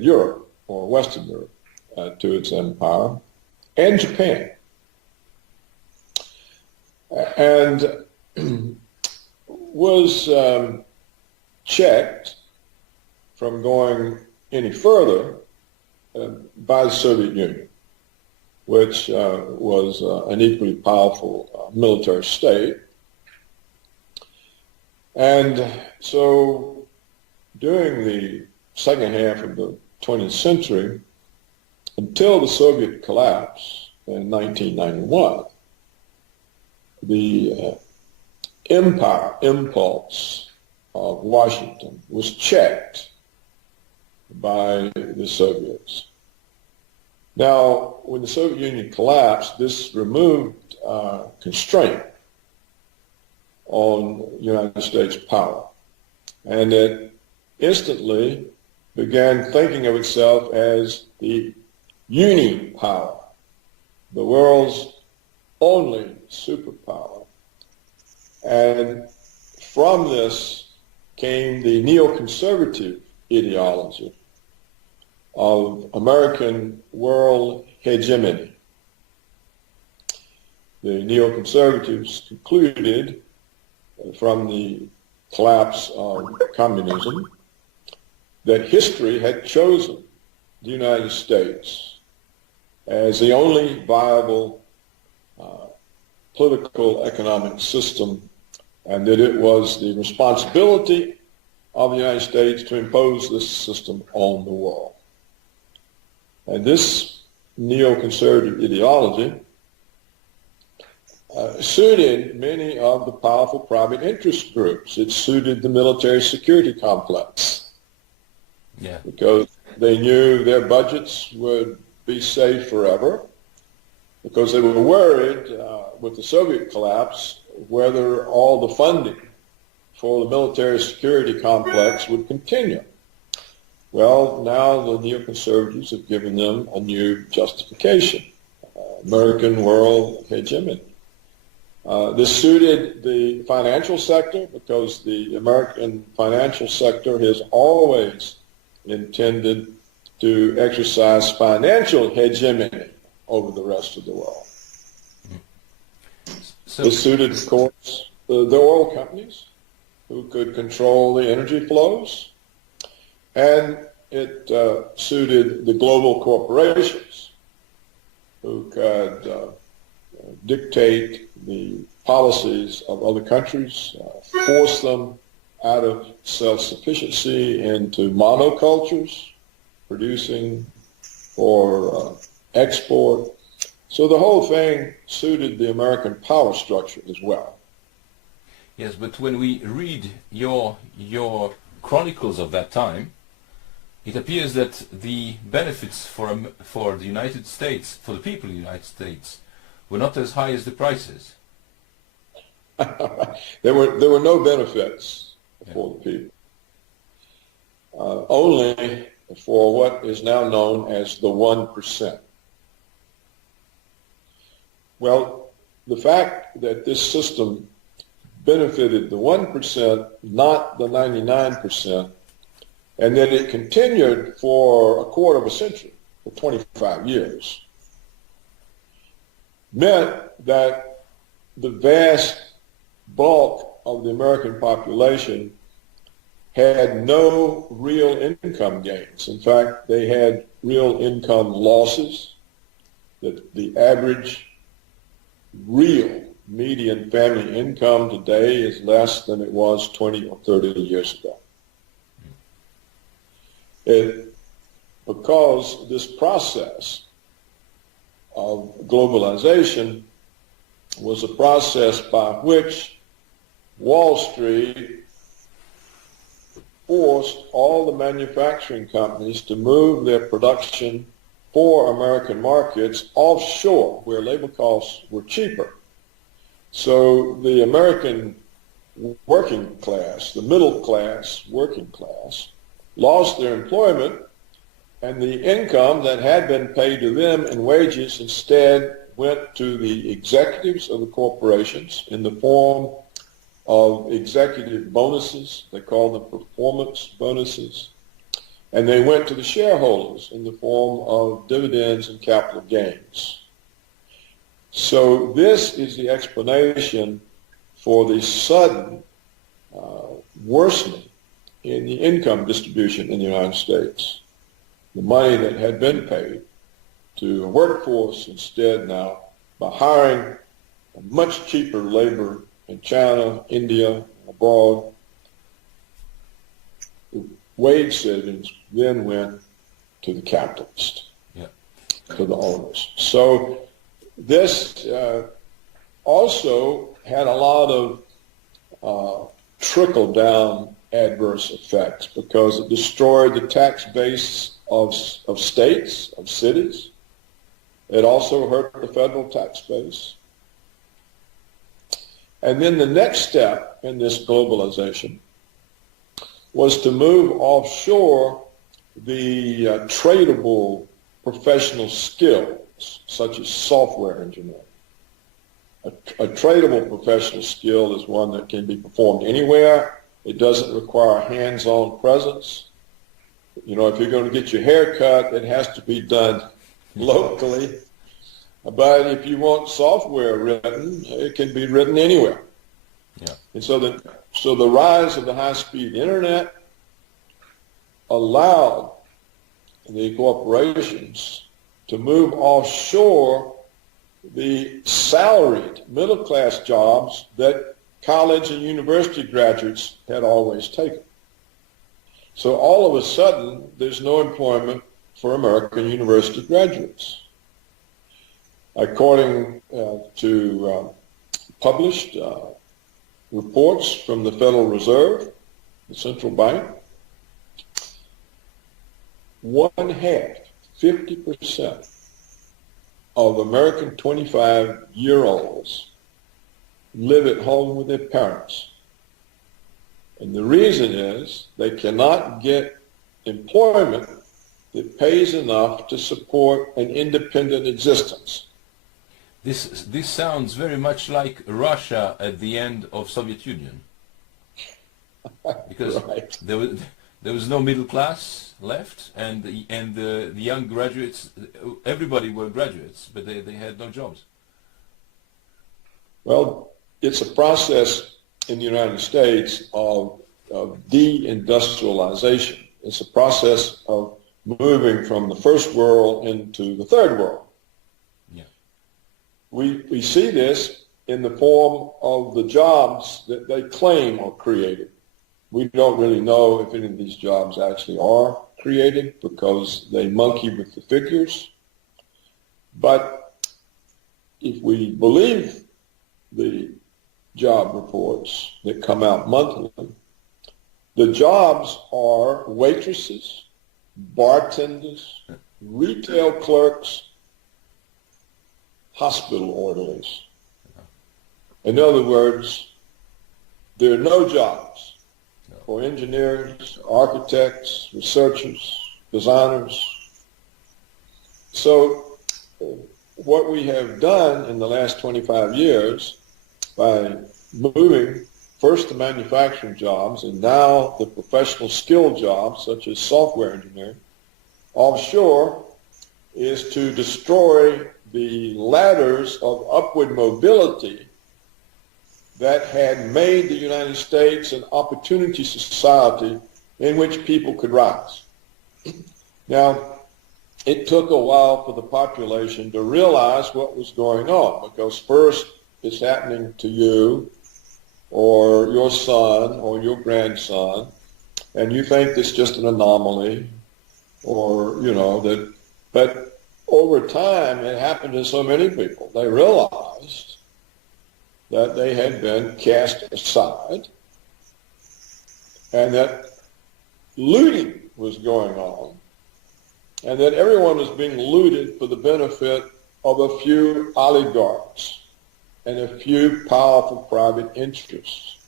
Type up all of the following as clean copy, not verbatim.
Europe, or Western Europe, to its empire, and Japan. And was checked from going any further by the Soviet Union, which was an equally powerful military state. And so during the second half of the 20th century, until the Soviet collapse in 1991, the empire impulse of Washington was checked by the Soviets. Now, when the Soviet Union collapsed, this removed constraint on United States power. And it instantly began thinking of itself as the uni-power, the world's only superpower. And from this came the neoconservative ideology of American world hegemony. The neoconservatives concluded from the collapse of communism that history had chosen the United States as the only viable political economic system, and that it was the responsibility of the United States to impose this system on the world. And this neoconservative ideology suited many of the powerful private interest groups. It suited the military security complex, because they knew their budgets would be safe forever, because they were worried with the Soviet collapse whether all the funding for the military security complex would continue. Well, now the neoconservatives have given them a new justification, American world hegemony. This suited the financial sector, because the American financial sector has always intended to exercise financial hegemony over the rest of the world. So, this suited, of course, the oil companies, who could control the energy flows, and it suited the global corporations, who could dictate the policies of other countries, force them out of self-sufficiency into monocultures, producing for export. So the whole thing suited the American power structure as well. yes, but when we read your chronicles of that time, it appears that the benefits for the United States, for the people of the United States, were not as high as the prices. There were no benefits for the people. Only for what is now known as the 1%. Well, the fact that this system benefited the 1%, not the 99%, and that it continued for a quarter of a century, for 25 years, meant that the vast bulk of the American population had no real income gains. In fact, they had real income losses. That the average real median family income today is less than it was 20 or 30 years ago. Because this process of globalization was a process by which Wall Street forced all the manufacturing companies to move their production for American markets offshore, where labor costs were cheaper. So the American working class, the middle class, working class, lost their employment, and the income that had been paid to them in wages instead went to the executives of the corporations in the form of executive bonuses. They call them performance bonuses. and they went to the shareholders in the form of dividends and capital gains. So this is the explanation for the sudden worsening in the income distribution in the United States. The money that had been paid to a workforce instead now, by hiring much cheaper labor in China, India, abroad, wage savings then went to the capitalist, to the owners. So this also had a lot of trickle-down adverse effects because it destroyed the tax base of states, of cities. It also hurt the federal tax base. And then the next step in this globalization was to move offshore the tradable professional skills, such as software engineering. A tradable professional skill is one that can be performed anywhere. It doesn't require hands-on presence. You know, if you're going to get your hair cut, it has to be done locally. But if you want software written, it can be written anywhere. Yeah. And so the rise of the high-speed internet allowed the corporations to move offshore the salaried middle-class jobs that college and university graduates had always taken. So all of a sudden, there's no employment for American university graduates. According to published reports from the Federal Reserve, the central bank, 50% of American 25-year-olds live at home with their parents. And the reason is they cannot get employment that pays enough to support an independent existence. This sounds very much like Russia at the end of Soviet Union, because right. there was no middle class left, and the young graduates, everybody were graduates, but they had no jobs. Well, it's a process in the United States of deindustrialization. It's a process of moving from the first world into the third world. We see this in the form of the jobs that they claim are created. We don't really know if any of these jobs actually are created because they monkey with the figures. But if we believe the job reports that come out monthly, the jobs are waitresses, bartenders, retail clerks, hospital orderlies. In other words, there are no jobs for engineers, architects, researchers, designers. So what we have done in the last 25 years by moving first the manufacturing jobs and now the professional skill jobs such as software engineering offshore is to destroy the ladders of upward mobility that had made the United States an opportunity society in which people could rise. Now, it took a while for the population to realize what was going on, because first it's happening to you or your son or your grandson, and you think it's just an anomaly, or, you know, that, but over time, it happened to so many people. They realized that they had been cast aside and that looting was going on and that everyone was being looted for the benefit of a few oligarchs and a few powerful private interests.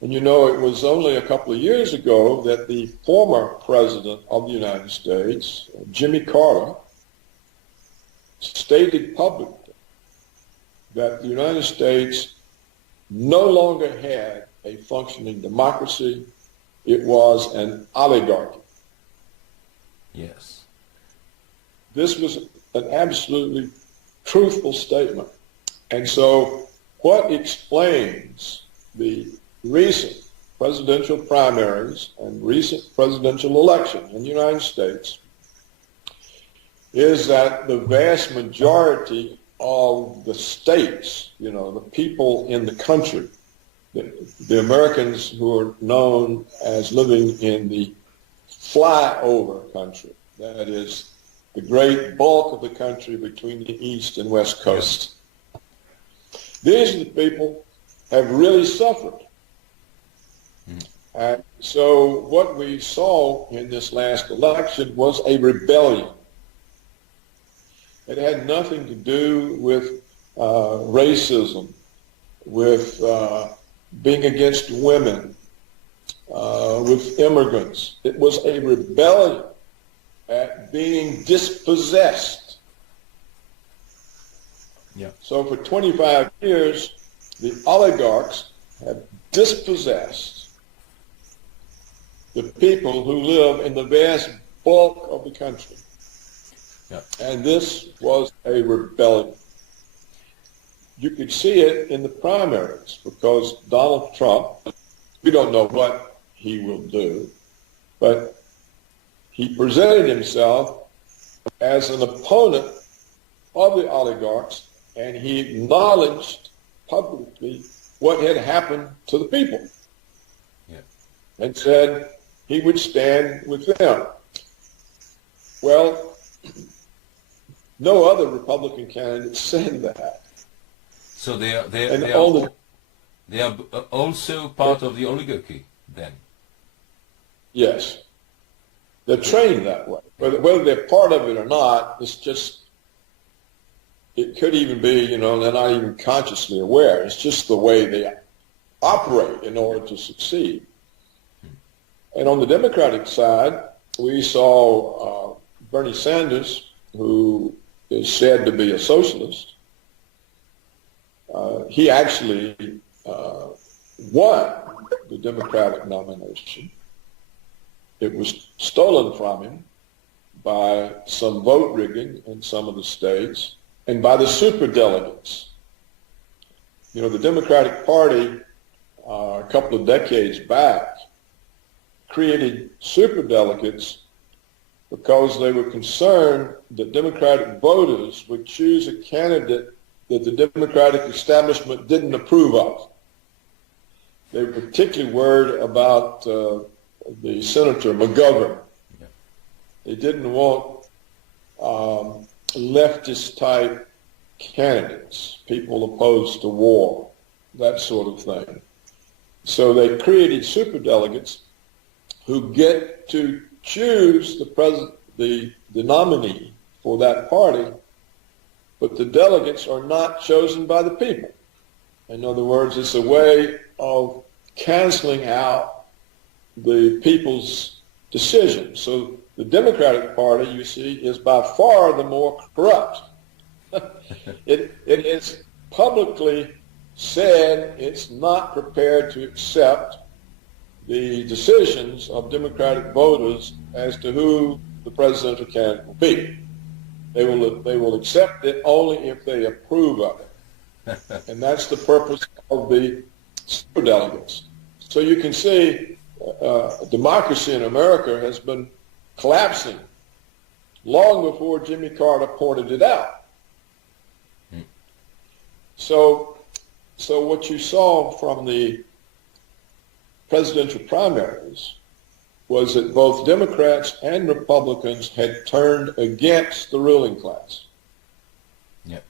And you know, it was only a couple of years ago that the former president of the United States, Jimmy Carter, stated publicly that the United States no longer had a functioning democracy. It was an oligarchy. Yes. This was an absolutely truthful statement. And so what explains the recent presidential primaries and recent presidential election in the United States is that the vast majority of the states, you know, the people in the country, the Americans who are known as living in the flyover country, that is the great bulk of the country between the East and West Coast. These are the people have really suffered. And so what we saw in this last election was a rebellion. It had nothing to do with racism, with being against women, with immigrants. It was a rebellion at being dispossessed. Yeah. So for 25 years, the oligarchs have dispossessed the people who live in the vast bulk of the country. Yeah. And this was a rebellion. You could see it in the primaries because Donald Trump, we don't know what he will do, but he presented himself as an opponent of the oligarchs, and he acknowledged publicly what had happened to the people. Yeah. And said he would stand with them. Well, no other Republican candidate said that. So they are also part of the oligarchy then? Yes. They're trained that way. Whether they're part of it or not, it's just, it could even be, you know, they're not even consciously aware. It's just the way they operate in order to succeed. And on the Democratic side, we saw Bernie Sanders, who is said to be a socialist. He actually won the Democratic nomination. It was stolen from him by some vote rigging in some of the states and by the superdelegates. You know, the Democratic Party a couple of decades back created superdelegates because they were concerned that Democratic voters would choose a candidate that the Democratic establishment didn't approve of. They were particularly worried about the Senator McGovern. Yeah. They didn't want leftist-type candidates, people opposed to war, that sort of thing. So they created superdelegates who get to choose the nominee for that party, but the delegates are not chosen by the people. In other words, it's a way of canceling out the people's decision. So the Democratic Party, you see, is by far the more corrupt. It has publicly said it's not prepared to accept the decisions of Democratic voters as to who the presidential candidate will be. They will accept it only if they approve of it. And that's the purpose of the superdelegates. So you can see democracy in America has been collapsing long before Jimmy Carter pointed it out. So what you saw from the presidential primaries was that both Democrats and Republicans had turned against the ruling class. Yep.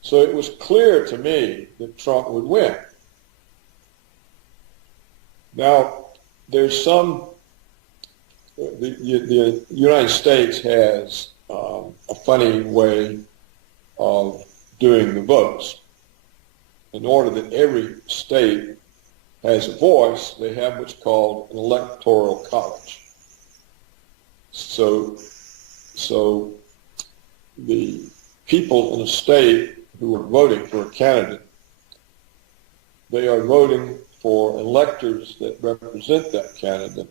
So it was clear to me that Trump would win. Now, there's the United States has a funny way of doing the votes. In order that every state has a voice, they have what's called an electoral college. So the people in a state who are voting for a candidate, they are voting for electors that represent that candidate.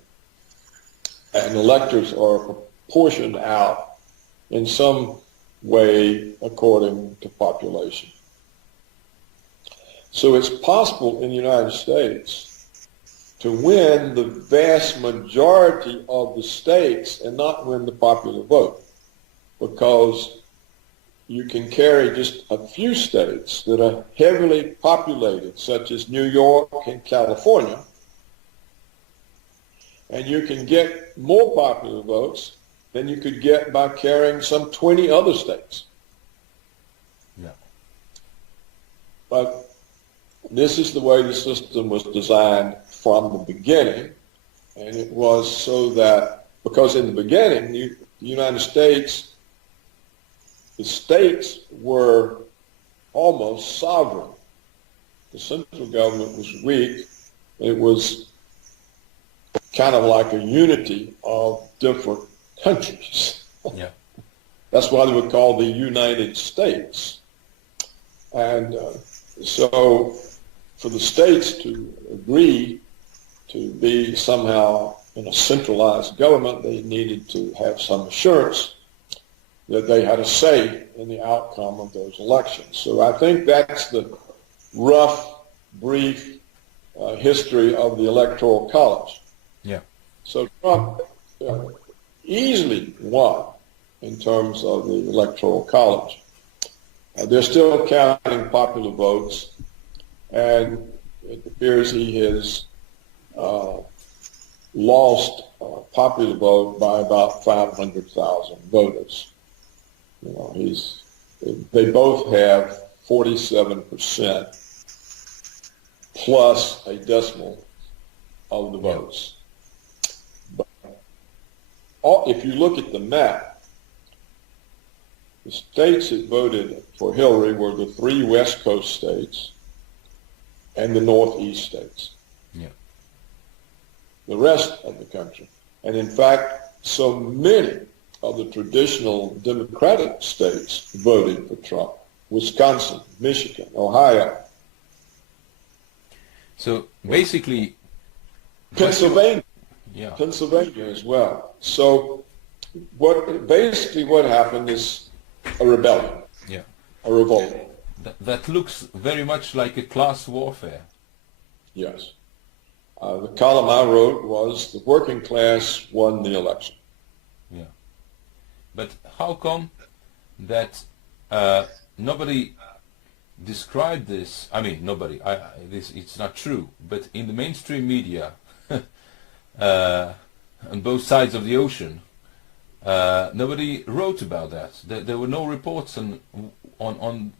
and electors are proportioned out in some way according to population. So it's possible in the United States to win the vast majority of the states and not win the popular vote, because you can carry just a few states that are heavily populated, such as New York and California, and you can get more popular votes than you could get by carrying some 20 other states. Yeah. But this is the way the system was designed from the beginning, and it was so that, because in the beginning, the United States, the states were almost sovereign. The central government was weak. It was kind of like a unity of different countries. Yeah. That's why they were called the United States. And so for the states to agree to be somehow in a centralized government, they needed to have some assurance that they had a say in the outcome of those elections. So I think that's the rough, brief history of the Electoral College. Yeah. So Trump easily won in terms of the Electoral College. They're still counting popular votes, and it appears he has lost popular vote by about 500,000 voters. You know, they both have 47% plus a decimal of the votes. But if you look at the map, the states that voted for Hillary were the 3 West Coast states and the Northeast states. Yeah. The rest of the country. And in fact, so many of the traditional Democratic states voted for Trump. Wisconsin, Michigan, Ohio. So basically... Pennsylvania. Yeah. Pennsylvania as well. So what happened is a rebellion. Yeah. A revolt. That looks very much like a class warfare. Yes. The column I wrote was the working class won the election. Yeah. But how come that nobody described this? I mean, nobody. It's not true. But in the mainstream media, on both sides of the ocean, nobody wrote about that. There were no reports on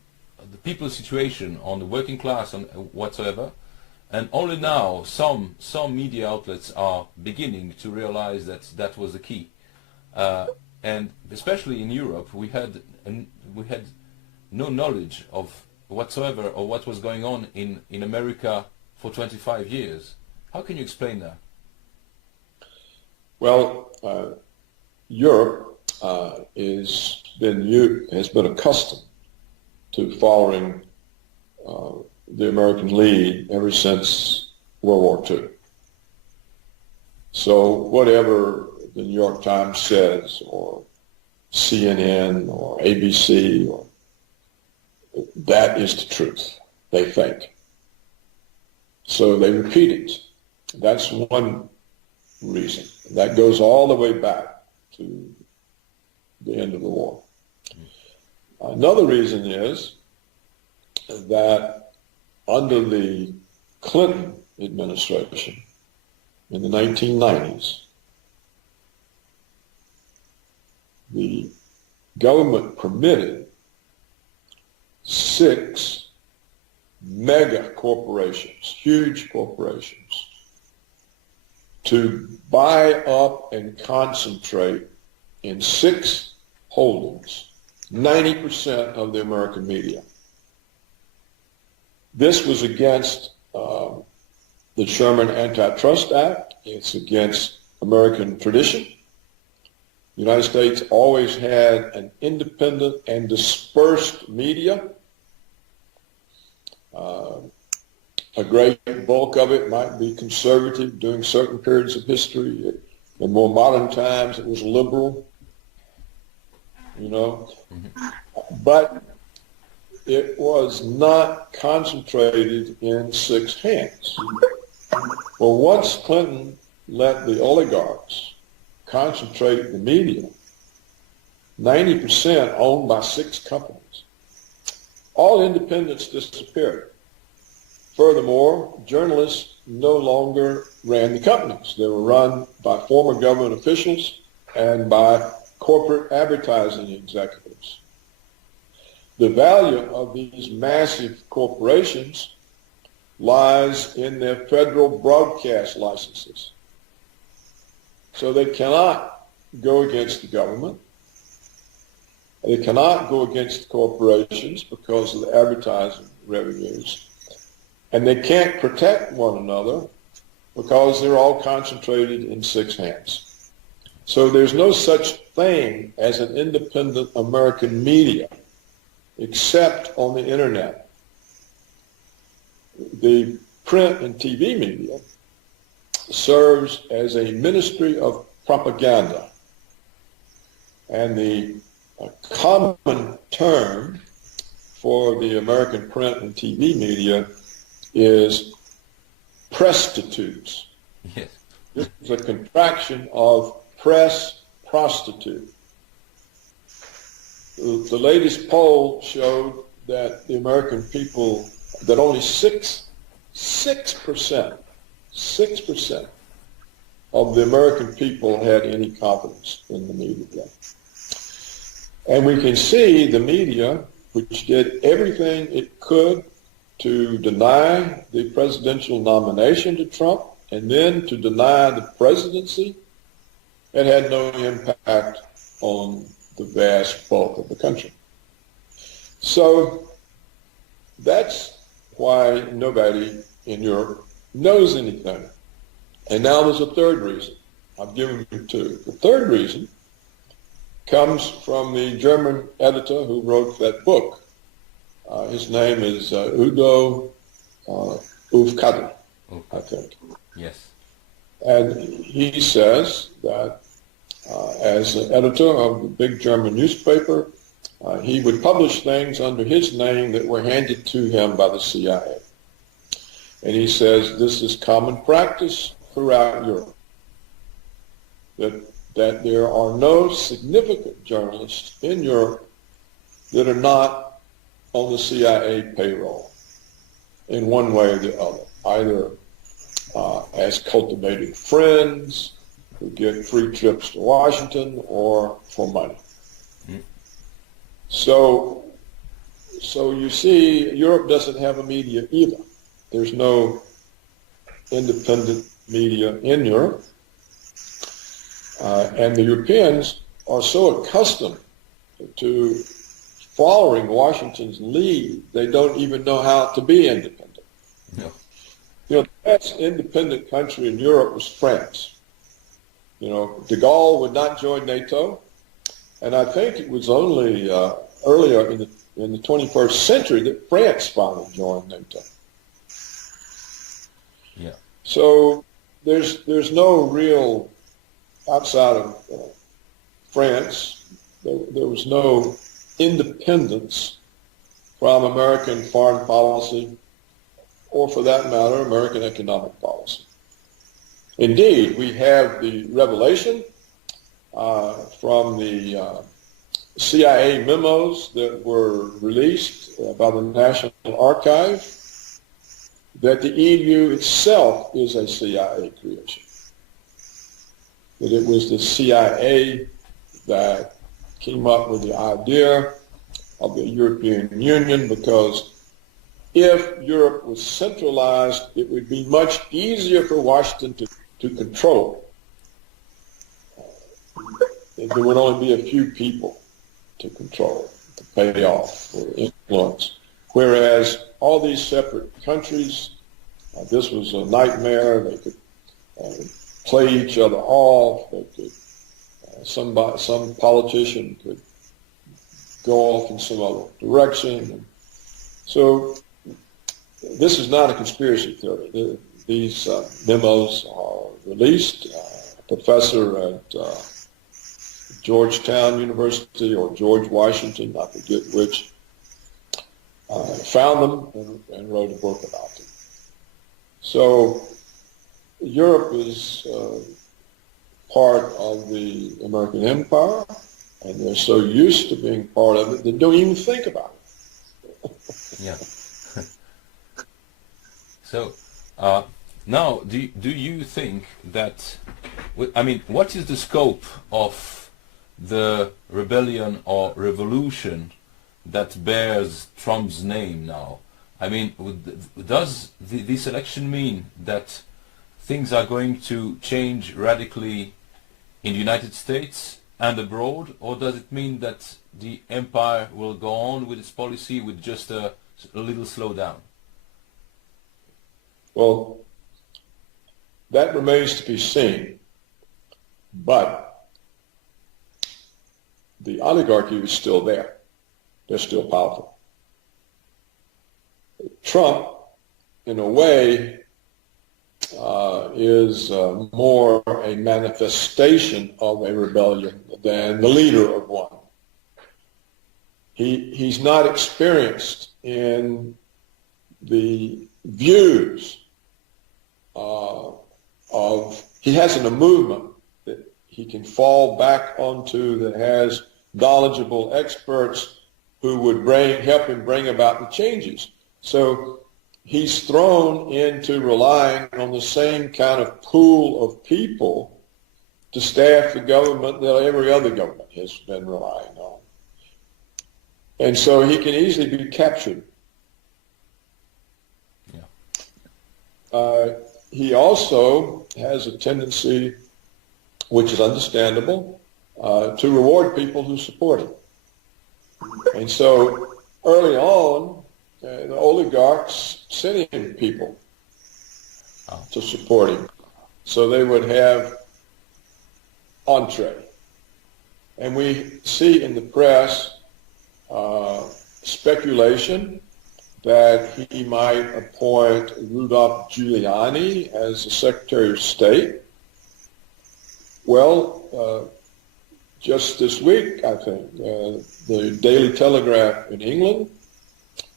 the people's situation, on the working class, on whatsoever. And only now some media outlets are beginning to realize that that was the key. And especially in Europe, we had no knowledge of whatsoever of what was going on in America for 25 years. How can you explain that? Well, Europe has been accustomed to following the American lead ever since World War II. So whatever the New York Times says, or CNN, or ABC, or that is the truth, they think. So they repeat it. That's one reason. That goes all the way back to the end of the war. Another reason is that under the Clinton administration in the 1990s, the government permitted 6 mega corporations, huge corporations, to buy up and concentrate in 6 holdings 90% of the American media. This was against the Sherman Antitrust Act. It's against American tradition. The United States always had an independent and dispersed media. A great bulk of it might be conservative during certain periods of history. In more modern times, it was liberal, you know. But it was not concentrated in 6 hands. Well, once Clinton let the oligarchs concentrate the media, 90% owned by 6 companies, all independence disappeared. Furthermore, journalists no longer ran the companies. They were run by former government officials and by corporate advertising executives. The value of these massive corporations lies in their federal broadcast licenses. So they cannot go against the government. They cannot go against the corporations because of the advertising revenues. And they can't protect one another because they're all concentrated in 6 hands. So there's no such thing as an independent American media except on the internet. The print and TV media serves as a ministry of propaganda. And the common term for the American print and TV media is prostitutes. Yes. This is a contraction of press prostitute. The latest poll showed that the American people, that only 6% of the American people had any confidence in the media. And we can see the media, which did everything it could to deny the presidential nomination to Trump and then to deny the presidency, it had no impact on the vast bulk of the country. So that's why nobody in Europe knows anything. And now there's a third reason. I've given you 2. The third reason comes from the German editor who wrote that book. His name is Udo Aufkattel, I think. Yes. And he says that as an editor of the big German newspaper, he would publish things under his name that were handed to him by the CIA. And he says this is common practice throughout Europe, that there are no significant journalists in Europe that are not on the CIA payroll in one way or the other, either as cultivated friends who get free trips to Washington or for money. So you see, Europe doesn't have a media either. There's no independent media in Europe. And the Europeans are so accustomed to following Washington's lead, they don't even know how to be independent. No. You know, the best independent country in Europe was France. You know, de Gaulle would not join NATO, and I think it was only earlier in the 21st century that France finally joined NATO. Yeah. So there's no real, outside of France, there was no independence from American foreign policy, or for that matter, American economic policy. Indeed, we have the revelation from the CIA memos that were released by the National Archive that the EU itself is a CIA creation. That it was the CIA that came up with the idea of the European Union, because if Europe was centralized, it would be much easier for Washington to control. There would only be a few people to control, to pay off, or influence. Whereas all these separate countries, this was a nightmare. They could play each other off. They could, some politician could go off in some other direction. And so this is not a conspiracy theory. These memos are released professor at Georgetown University or George Washington, I forget which, found them and wrote a book about them. So Europe is part of the American empire, and they're so used to being part of it, they don't even think about it. Yeah. So now, do you think that, I mean, what is the scope of the rebellion or revolution that bears Trump's name now? I mean, does this election mean that things are going to change radically in the United States and abroad, or does it mean that the empire will go on with its policy with just a little slowdown? Well, that remains to be seen, but the oligarchy is still there. They're still powerful. Trump, in a way, is more a manifestation of a rebellion than the leader of one. He's not experienced in the views he hasn't a movement that he can fall back onto that has knowledgeable experts who would help him bring about the changes. So he's thrown into relying on the same kind of pool of people to staff the government that every other government has been relying on. And so he can easily be captured. Yeah. He also has a tendency, which is understandable, to reward people who support him. And so early on, the oligarchs sent him people to support him, so they would have entree. And we see in the press speculation that he might appoint Rudolph Giuliani as the Secretary of State. Well, just this week, I think, the Daily Telegraph in England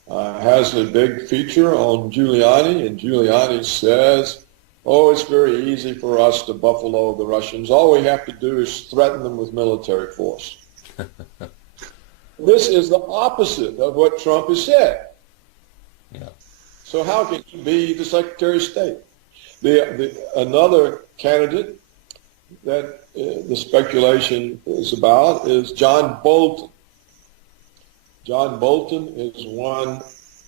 has a big feature on Giuliani, and Giuliani says, oh, it's very easy for us to buffalo the Russians. All we have to do is threaten them with military force. This is the opposite of what Trump has said. Yeah. So how can he be the Secretary of State? Another candidate that the speculation is about is John Bolton. John Bolton is one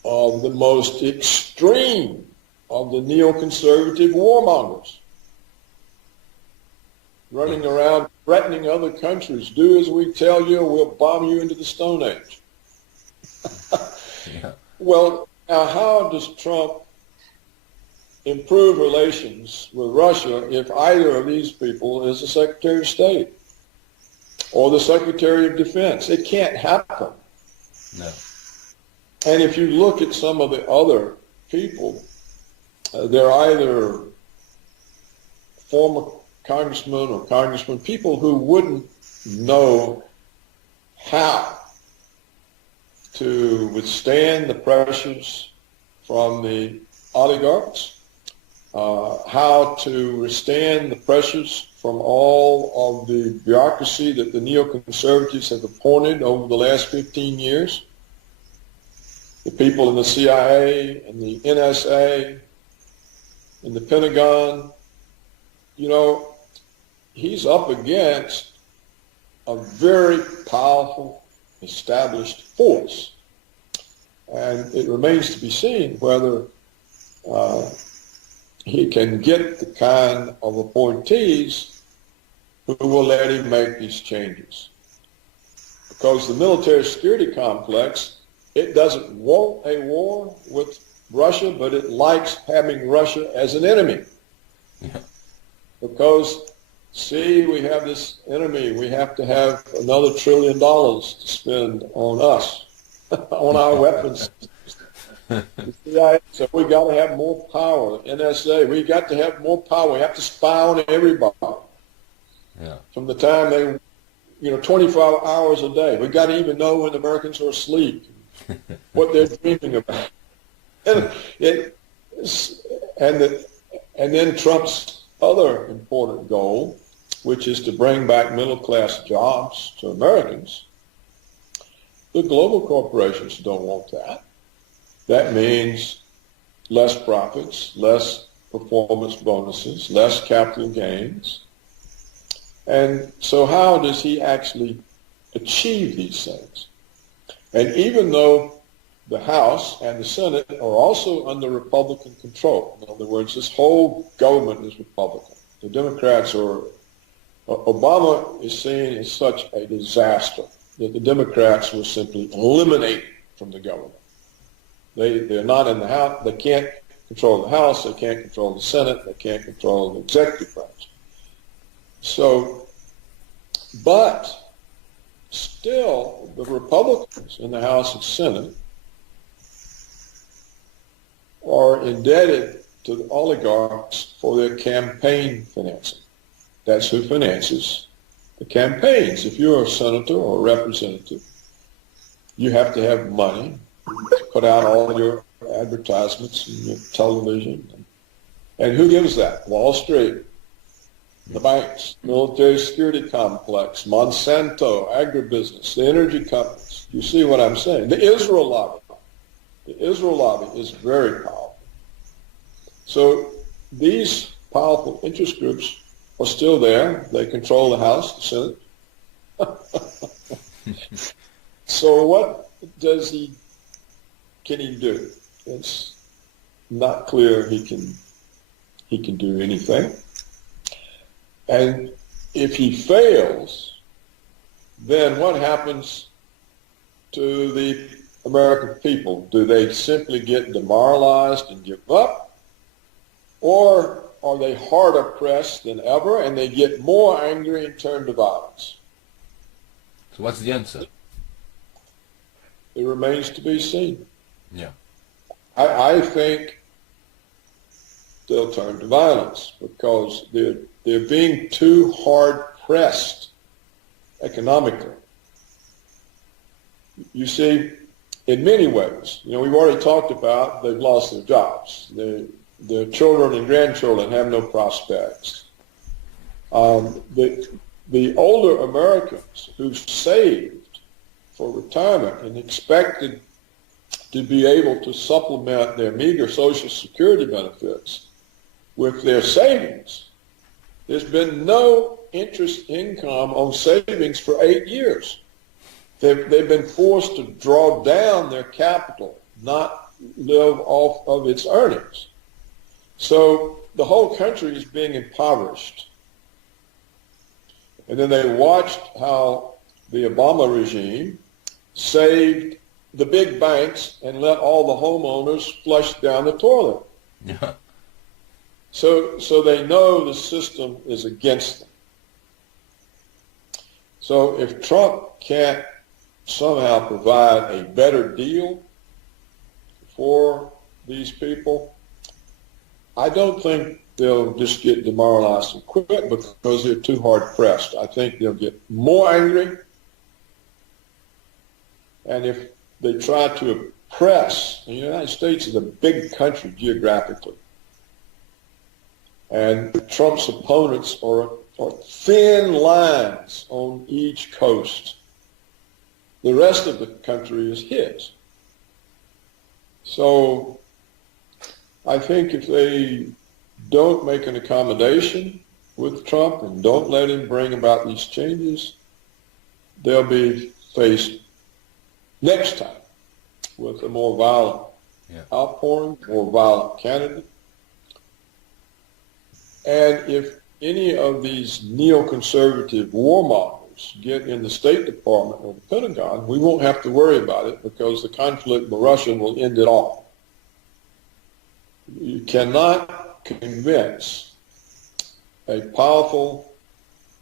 of the most extreme of the neoconservative warmongers, running around threatening other countries. Do as we tell you, we'll bomb you into the Stone Age. Yeah. Well, now how does Trump improve relations with Russia if either of these people is the Secretary of State or the Secretary of Defense? It can't happen. No. And if you look at some of the other people, they're either former congressmen or congressmen, people who wouldn't know how to withstand the pressures from the oligarchs, how to withstand the pressures from all of the bureaucracy that the neoconservatives have appointed over the last 15 years. The people in the CIA and the NSA and the Pentagon, you know, he's up against a very powerful, established force. And it remains to be seen whether he can get the kind of appointees who will let him make these changes. Because the military security complex, it doesn't want a war with Russia, but it likes having Russia as an enemy. Yeah. Because, see, we have this enemy. We have to have another $1 trillion to spend on us, on our weapons. So we got to have more power. NSA, we got to have more power. We have to spy on everybody. Yeah. From the time they, 25 hours a day. We got to even know when the Americans are asleep, what they're dreaming about. And, and then Trump's other important goal, which is to bring back middle-class jobs to Americans. The global corporations don't want that. That means less profits, less performance bonuses, less capital gains. And so how does he actually achieve these things? And even though the House and the Senate are also under Republican control, in other words, this whole government is Republican. The Democrats are, Obama is seen as such a disaster that the Democrats will simply eliminate from the government. They're not in the House, they can't control the House, they can't control the Senate, they can't control the executive branch. So, but still, the Republicans in the House and Senate are indebted to the oligarchs for their campaign financing. That's who finances the campaigns. If you're a senator or a representative, you have to have money to put out all your advertisements and your television. And who gives that? Wall Street, the banks, military security complex, Monsanto, agribusiness, the energy companies. You see what I'm saying? The Israel lobby. The Israel lobby is very powerful. So these powerful interest groups are still there. They control the House, the Senate. So what can he do? It's not clear he can do anything. And if he fails, then what happens to the American people? Do they simply get demoralized and give up? Or are they harder pressed than ever and they get more angry and turn to violence? So what's the answer? It remains to be seen. Yeah. I think they'll turn to violence because they're being too hard pressed economically. You see, in many ways, we've already talked about they've lost their jobs. Their children and grandchildren have no prospects. The older Americans who saved for retirement and expected to be able to supplement their meager Social Security benefits with their savings, there's been no interest income on savings for 8 years. They've been forced to draw down their capital, not live off of its earnings. So the whole country is being impoverished. And then they watched how the Obama regime saved the big banks and let all the homeowners flush down the toilet. Yeah. So they know the system is against them. So if Trump can't somehow provide a better deal for these people, I don't think they'll just get demoralized and quit because they're too hard pressed. I think they'll get more angry. And if they try to oppress, the United States is a big country geographically. And Trump's opponents are thin lines on each coast. The rest of the country is his. So I think if they don't make an accommodation with Trump and don't let him bring about these changes, they'll be faced next time with a more violent outpouring, more violent candidate. And if any of these neoconservative warmongers get in the State Department or the Pentagon, we won't have to worry about it because the conflict with Russia will end it all. You cannot convince a powerful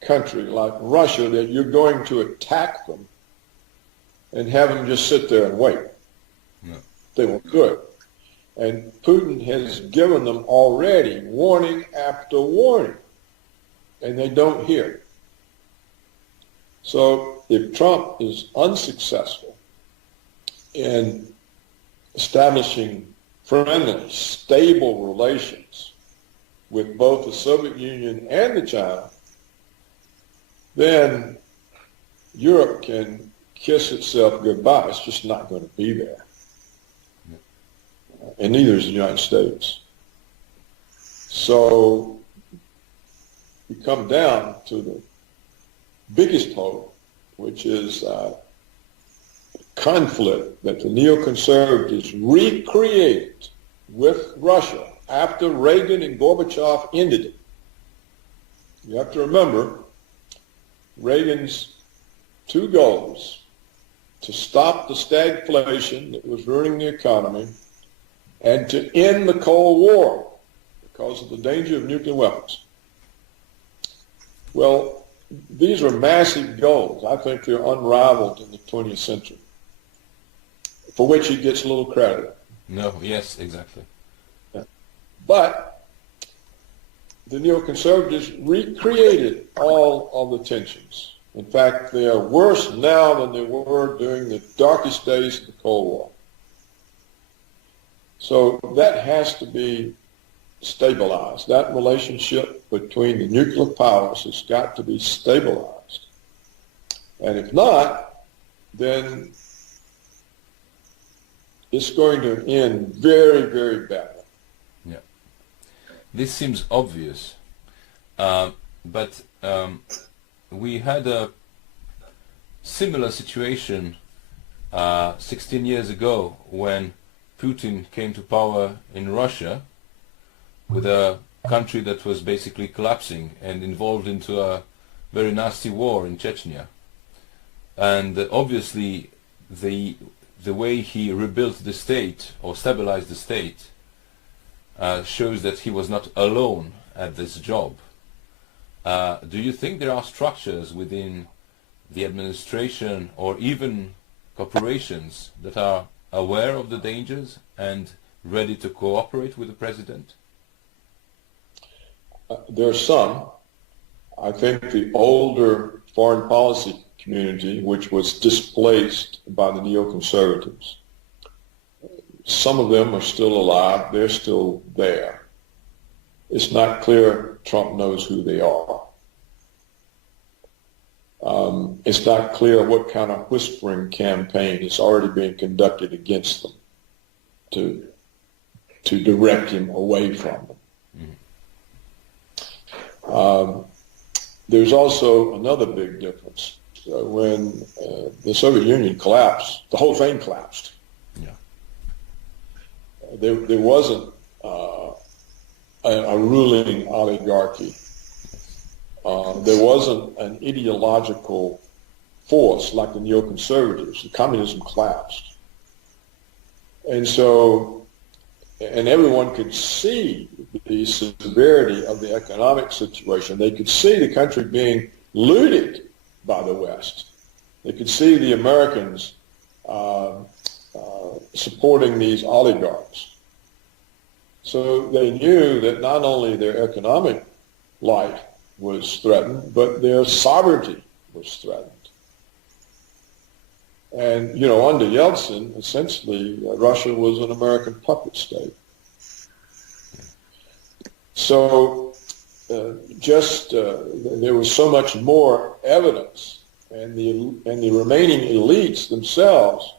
country like Russia that you're going to attack them and have them just sit there and wait. No. They won't do it. And Putin has given them already warning after warning, and they don't hear. So if Trump is unsuccessful in establishing friendly, stable relations with both the Soviet Union and the China, then Europe can kiss itself goodbye. It's just not going to be there. And neither is the United States. So we come down to the biggest hope, which is conflict that the neoconservatives recreated with Russia after Reagan and Gorbachev ended it. You have to remember Reagan's two goals: to stop the stagflation that was ruining the economy and to end the Cold War because of the danger of nuclear weapons. Well, these are massive goals. I think they're unrivaled in the 20th century, for which he gets a little credit. No, yes, exactly. But the neoconservatives recreated all of the tensions. In fact, they are worse now than they were during the darkest days of the Cold War. So that has to be stabilized. That relationship between the nuclear powers has got to be stabilized. And if not, then it's going to end very, very badly. Yeah. This seems obvious, but we had a similar situation 16 years ago when Putin came to power in Russia with a country that was basically collapsing and involved into a very nasty war in Chechnya. And obviously the way he rebuilt the state or stabilized the state shows that he was not alone at this job. Do you think there are structures within the administration or even corporations that are aware of the dangers and ready to cooperate with the president? There are some. I think the older foreign policy community, which was displaced by the neoconservatives, some of them are still alive. They're still there. It's not clear Trump knows who they are. It's not clear what kind of whispering campaign is already being conducted against them to direct him away from them. There's also another big difference. When the Soviet Union collapsed, the whole thing collapsed. Yeah. There wasn't a ruling oligarchy. There wasn't an ideological force like the neoconservatives. The communism collapsed. And so, and everyone could see the severity of the economic situation. They could see the country being looted by the West. They could see the Americans supporting these oligarchs. So they knew that not only their economic life was threatened, but their sovereignty was threatened. And, you know, under Yeltsin, essentially, Russia was an American puppet state. So there was so much more evidence, and the remaining elites themselves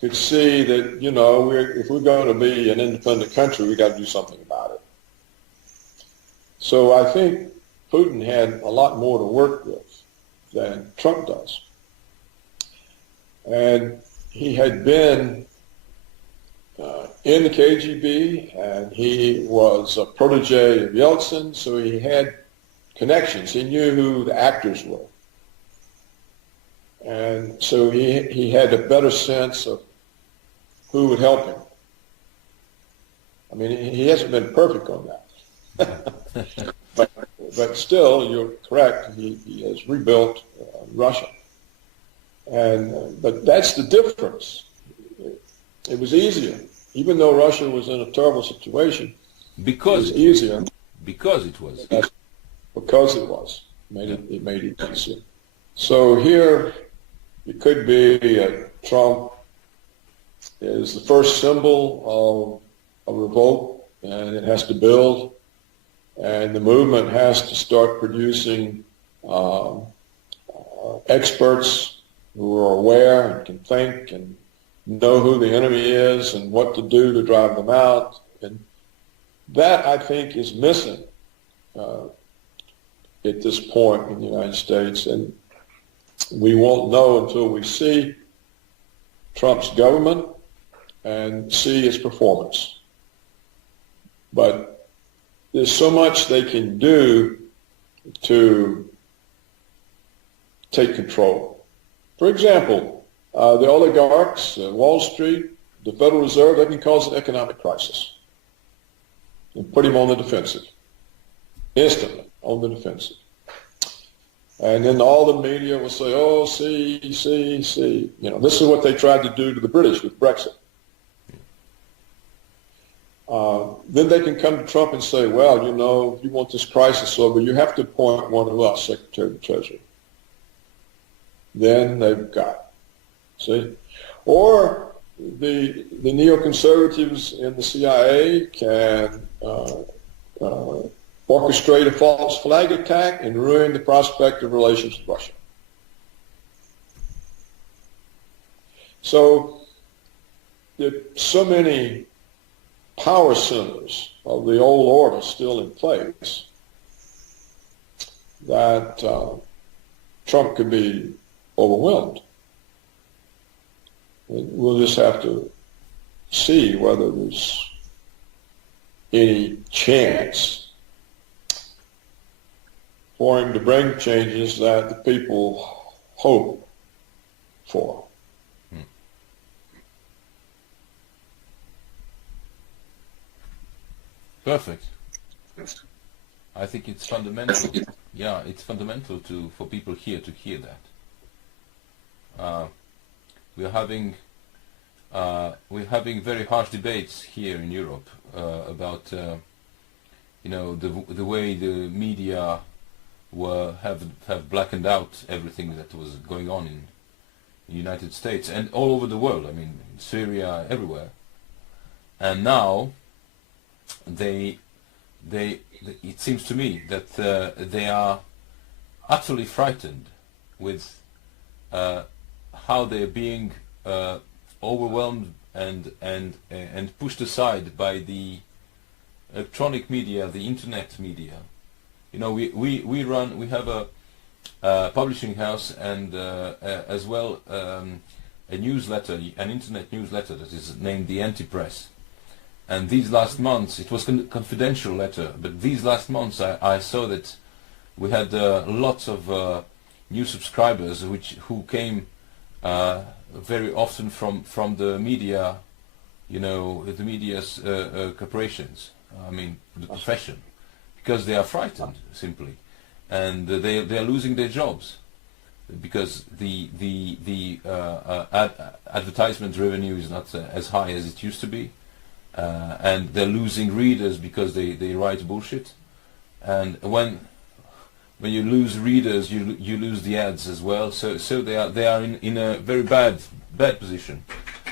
could see that, you know, if we're going to be an independent country, we got to do something about it. So I think Putin had a lot more to work with than Trump does. And he had been in the KGB, and he was a protege of Yeltsin, so he had connections. He knew who the actors were. And so he had a better sense of who would help him. I mean, he hasn't been perfect on that. but still, you're correct, he has rebuilt Russia. But that's the difference. It was easier. Even though Russia was in a terrible situation, because it was easier. Because it was. Because it was. It made it easier. So here it could be Trump is the first symbol of a revolt, and it has to build, and the movement has to start producing experts who are aware and can think and know who the enemy is and what to do to drive them out. And that, I think, is missing at this point in the United States. And we won't know until we see Trump's government and see its performance. But there's so much they can do to take control. For example, the oligarchs, Wall Street, the Federal Reserve, they can cause an economic crisis and put him on the defensive, instantly on the defensive. And then all the media will say, oh, see. You know, this is what they tried to do to the British with Brexit. Then they can come to Trump and say, well, you know, if you want this crisis over, you have to appoint one of us, Secretary of the Treasury. Then they've got it. See? Or the neoconservatives in the CIA can orchestrate a false flag attack and ruin the prospect of relations with Russia. So there are so many power centers of the old order still in place that Trump could be overwhelmed. We'll just have to see whether there's any chance for him to bring changes that the people hope for. Perfect. I think it's fundamental. Yeah, it's fundamental for people here to hear that. We're having very harsh debates here in Europe about you know, the way the media have blackened out everything that was going on in the United States and all over the world. I mean, Syria, everywhere. And now it seems to me that they are utterly frightened with how they're being overwhelmed and pushed aside by the electronic media, the internet media. You know, we have a publishing house and as well a newsletter, an internet newsletter that is named The Anti-Press. And these last months, it was a confidential letter, but these last months I saw that we had lots of new subscribers who came very often from the media, you know, the media's corporations, I mean the profession, because they are frightened simply, and they are losing their jobs because the advertisement revenue is not as high as it used to be. And they're losing readers because they write bullshit, and when you lose readers, you lose the ads as well. So they are in a very bad position,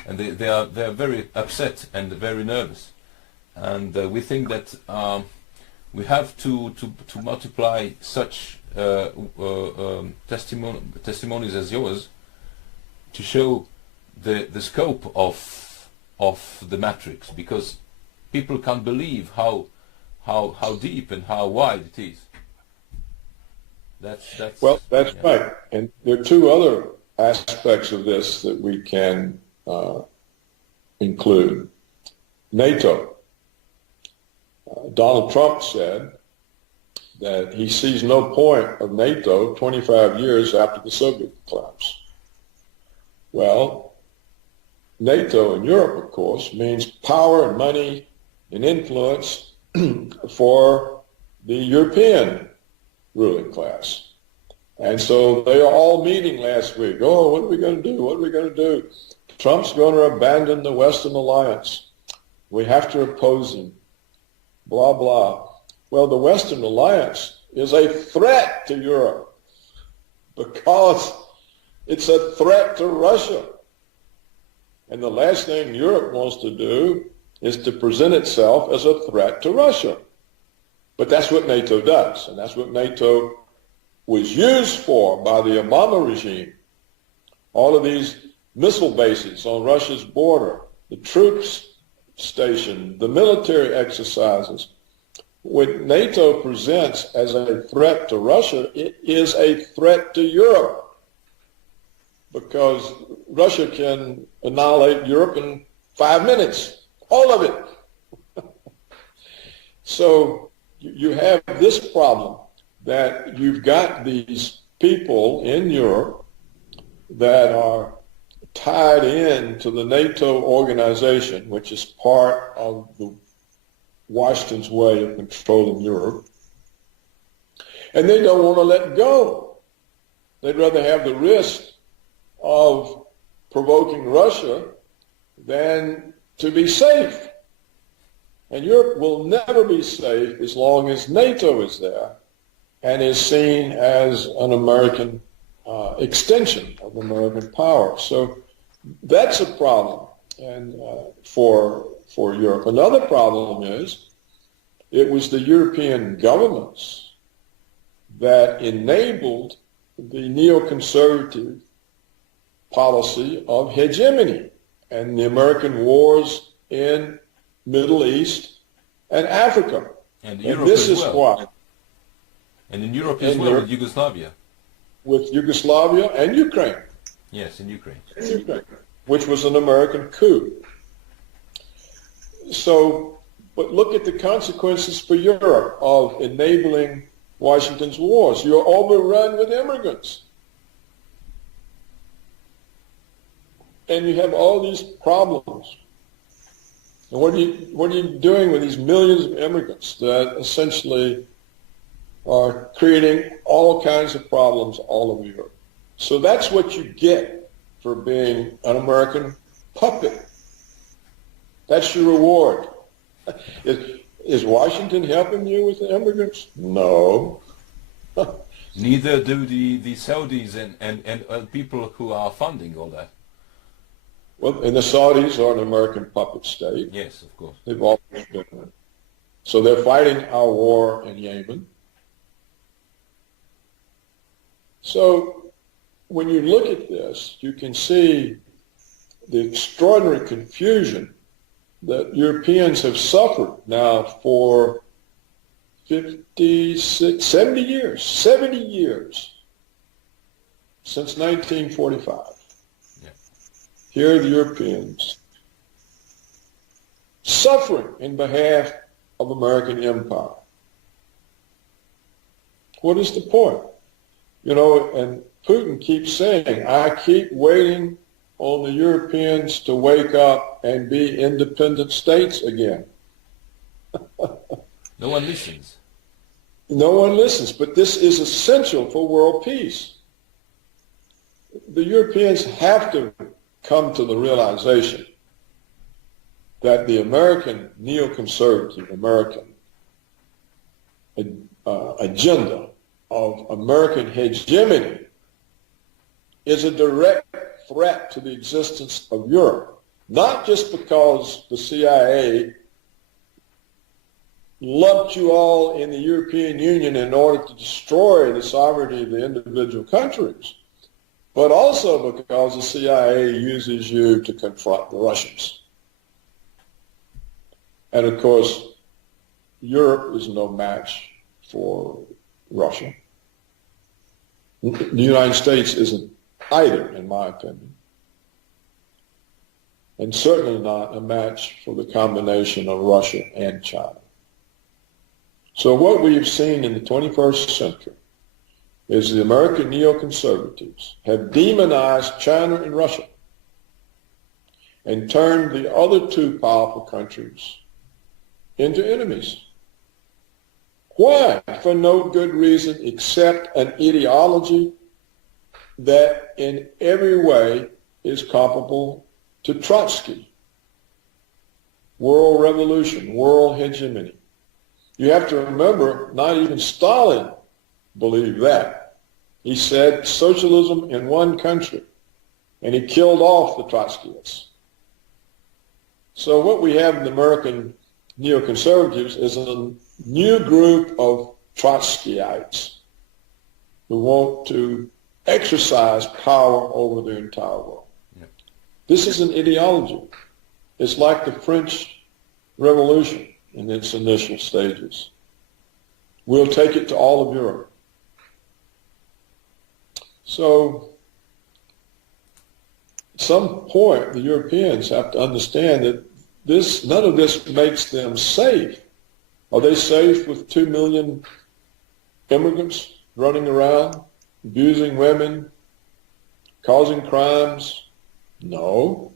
and they are very upset and very nervous, and we think that we have to multiply such testimonies as yours to show the scope of the matrix, because people can't believe how deep and how wide it is. That's yeah. Right. And there are two other aspects of this that we can include. NATO. Donald Trump said that he sees no point of NATO 25 years after the Soviet collapse. Well, NATO in Europe, of course, means power and money and influence for the European ruling class. And so they are all meeting last week. Oh, what are we going to do? What are we going to do? Trump's going to abandon the Western alliance. We have to oppose him. Blah, blah. Well, the Western alliance is a threat to Europe. because it's a threat to Russia. And the last thing Europe wants to do is to present itself as a threat to Russia. But that's what NATO does, and that's what NATO was used for by the Obama regime. All of these missile bases on Russia's border, the troops stationed, the military exercises. What NATO presents as a threat to Russia, it is a threat to Europe, because Russia can annihilate Europe in 5 minutes, all of it. So you have this problem that you've got these people in Europe that are tied in to the NATO organization, which is part of Washington's way of controlling Europe, and they don't want to let go. They'd rather have the risk of provoking Russia than to be safe. And Europe will never be safe as long as NATO is there and is seen as an American extension of American power. So that's a problem and for Europe. Another problem is it was the European governments that enabled the neoconservative policy of hegemony and the American wars in Middle East and Africa. And Europe this as well. Why. And in Europe as well, with Yugoslavia. With Yugoslavia and Ukraine. Yes, in Ukraine. Which was an American coup. So, but look at the consequences for Europe of enabling Washington's wars. You're overrun with immigrants. And you have all these problems. And what are you doing with these millions of immigrants that essentially are creating all kinds of problems all over Europe? So that's what you get for being an American puppet. That's your reward. Is Washington helping you with the immigrants? No. Neither do the Saudis and people who are funding all that. Well, and the Saudis are an American puppet state. Yes, of course. They've always been. So they're fighting our war in Yemen. So when you look at this, you can see the extraordinary confusion that Europeans have suffered now for 56, 70 years since 1945. Yeah. Here are the Europeans suffering in behalf of American empire. What is the point? You know, and Putin keeps saying, I keep waiting on the Europeans to wake up and be independent states again. No one listens. No one listens, but this is essential for world peace. The Europeans have to come to the realization that the American neoconservative American agenda of American hegemony is a direct threat to the existence of Europe, not just because the CIA lumped you all in the European Union in order to destroy the sovereignty of the individual countries, but also because the CIA uses you to confront the Russians. And of course, Europe is no match for Russia. The United States isn't either, in my opinion, and certainly not a match for the combination of Russia and China. So what we've seen in the 21st century is the American neoconservatives have demonized China and Russia and turned the other two powerful countries into enemies. Why? For no good reason except an ideology that in every way is comparable to Trotsky. World revolution, world hegemony. You have to remember, not even Stalin believed that. He said socialism in one country, and he killed off the Trotskyists. So what we have in the American neoconservatives is a new group of Trotskyites who want to exercise power over the entire world. Yeah. This is an ideology. It's like the French Revolution in its initial stages. We'll take it to all of Europe. So at some point, the Europeans have to understand that none of this makes them safe. Are they safe with 2 million immigrants running around, abusing women, causing crimes? No.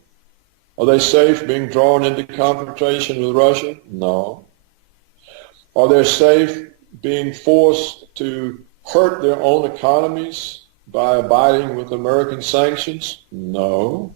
Are they safe being drawn into confrontation with Russia? No. Are they safe being forced to hurt their own economies by abiding with American sanctions? No.